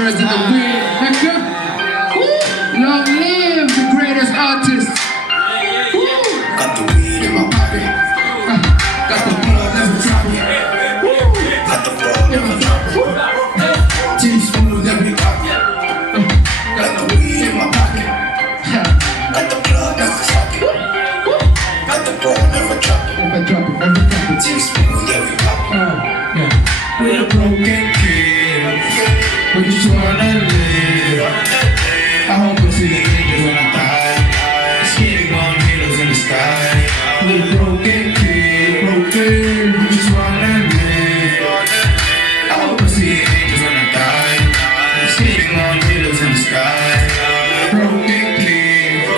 birds in the wind. Mecca. Long live the greatest artist. Got the weed in my pocket. Got the blood, never drop it. Got the ball, never drop it. Teaspoon, every pocket. Got the weed in my pocket. Got the blood, never drop it. Got the ball, never drop it. Never drop it, never drop it. Teaspoon, every pocket. We're a broken kid. We just wanna live. I hope I see the angels when I die. Skating on halos in the sky. We're a broken kid, broken. We just wanna live. I hope I see angels when I die. Skating on halos in the sky. Broken kid,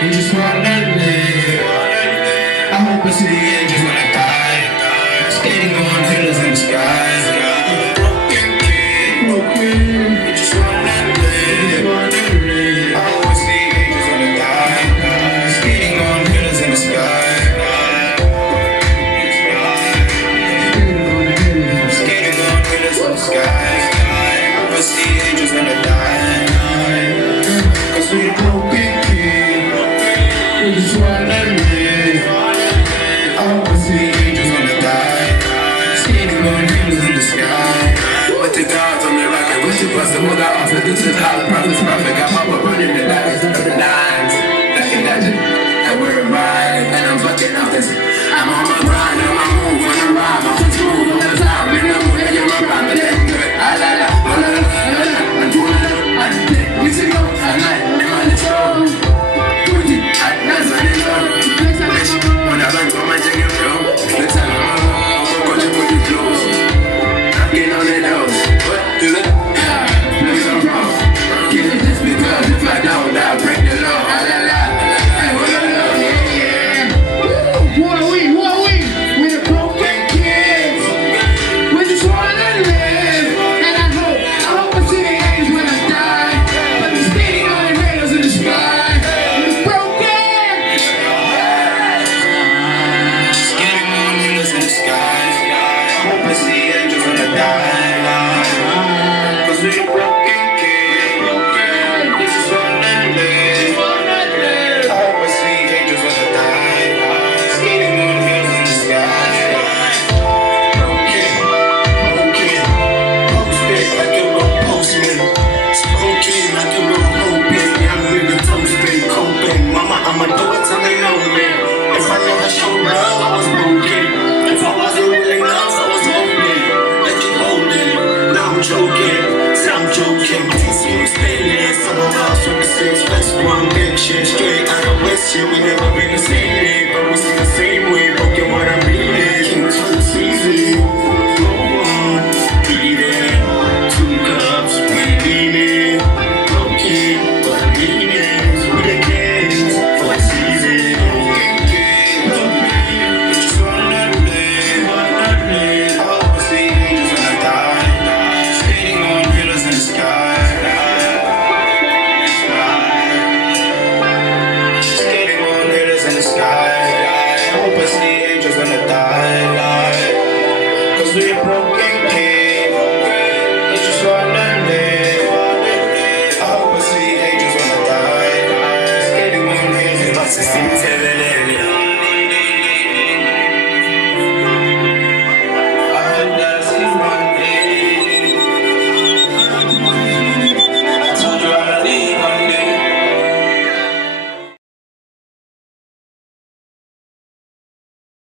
we just wanna live. I hope I see the angels when I die. Skating on halos in the sky. Broken kid, Broken, we just wanna live. I hope I see angels when I die. Skating on halos in the sky. Skating on halos in the sky. I hope I see angels when I die. 'Cause we the broken kid. we just wanna live. I hope I see angels when I die. Skating on halos in the sky. With the gods on the rocket, with the bust of what I offer. This is how the prophets prophet got pop up running the dice, the nines. Like a legend, and we're a ride, and I'm fucking off this. I'm on my grind, on my move, when I'm ride, I'm just smooth on the top, and I'm moving in my private. I la la, I la la, I la la, I'm doing it. I did weeks ago, I like, I'm on the show. Put it, that's what it's on. When I learned from my chicken flow, next time I'm gonna put the clothes. I'm getting on the nose. What? Do that? Next I'm wrong. Get it just because if I don't, I'll break the law. La la la. Who are we? Who are we? We're the broken kids. We just wanna live. And I hope I see the angels when I die. But the skating on the halos in the sky. We're broken. Skating on halos in the sky. I hope I see angels when I die. 'Cause we the broken kids. We just wanna live. I hope I see angels when I die. Skating on halos in the sky. Broken, post-it like a little postman. Spoken like a little open. I'm really toasting, coping. Mama, I'ma do it till they know me. If I never showed love, I was broken. If I wasn't really love, I was open. Let you hold it. Now I'm joking. Say I'm joking. Teaspoon stainless. Someone else with the six. Best one big shit straight out of West. Yeah, we never been the same.